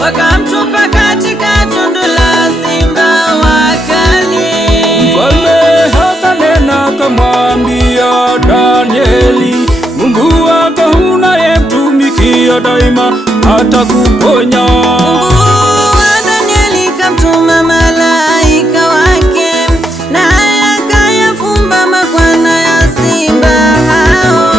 Wakamtupa katika tundu la simba wakali. Mfalme akanena akamwambia Danieli, Mungu wako unayemtumikia daima atakuponya. Mungu wa Danieli kamtuma malaika wake, naye akayafumba makwana ya simba hao.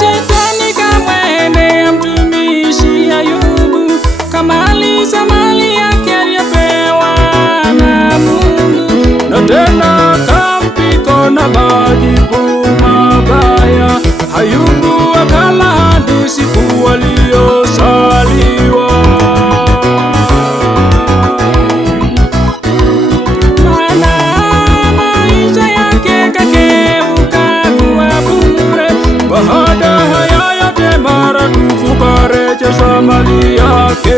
Shetani kamwendea mtumishi Ayubu, kamaliza mali yake aliyopewa na Mungu, na tena kampika na majibu mabaya. Ayubu akala hadi siku waliosaliwa. Baada haya yote maradufu karejeshwa mali yake.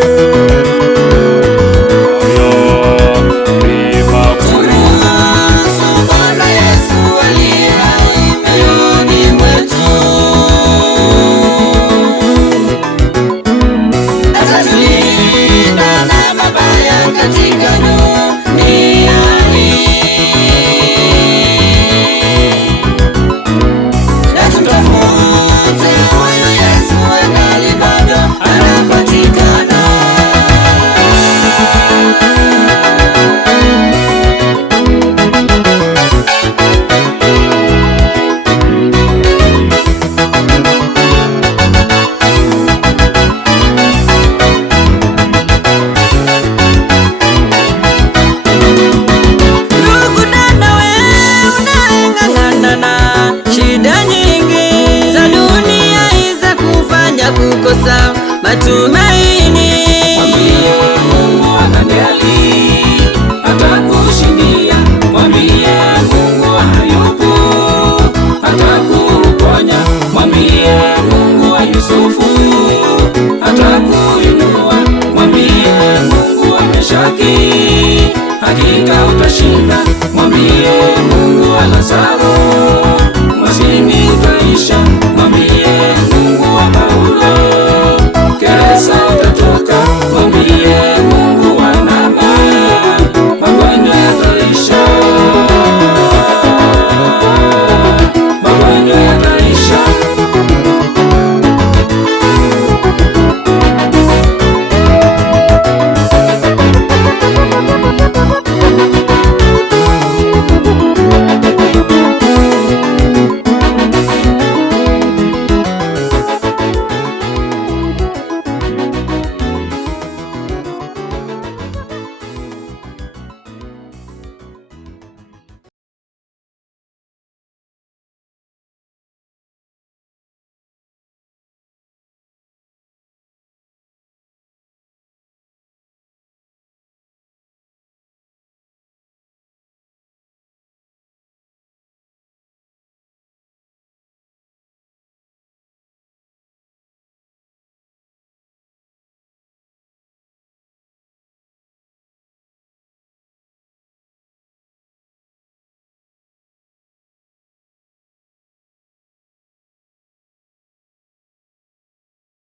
Shida nyingi za dunia iza kufanya kukosa matumaini.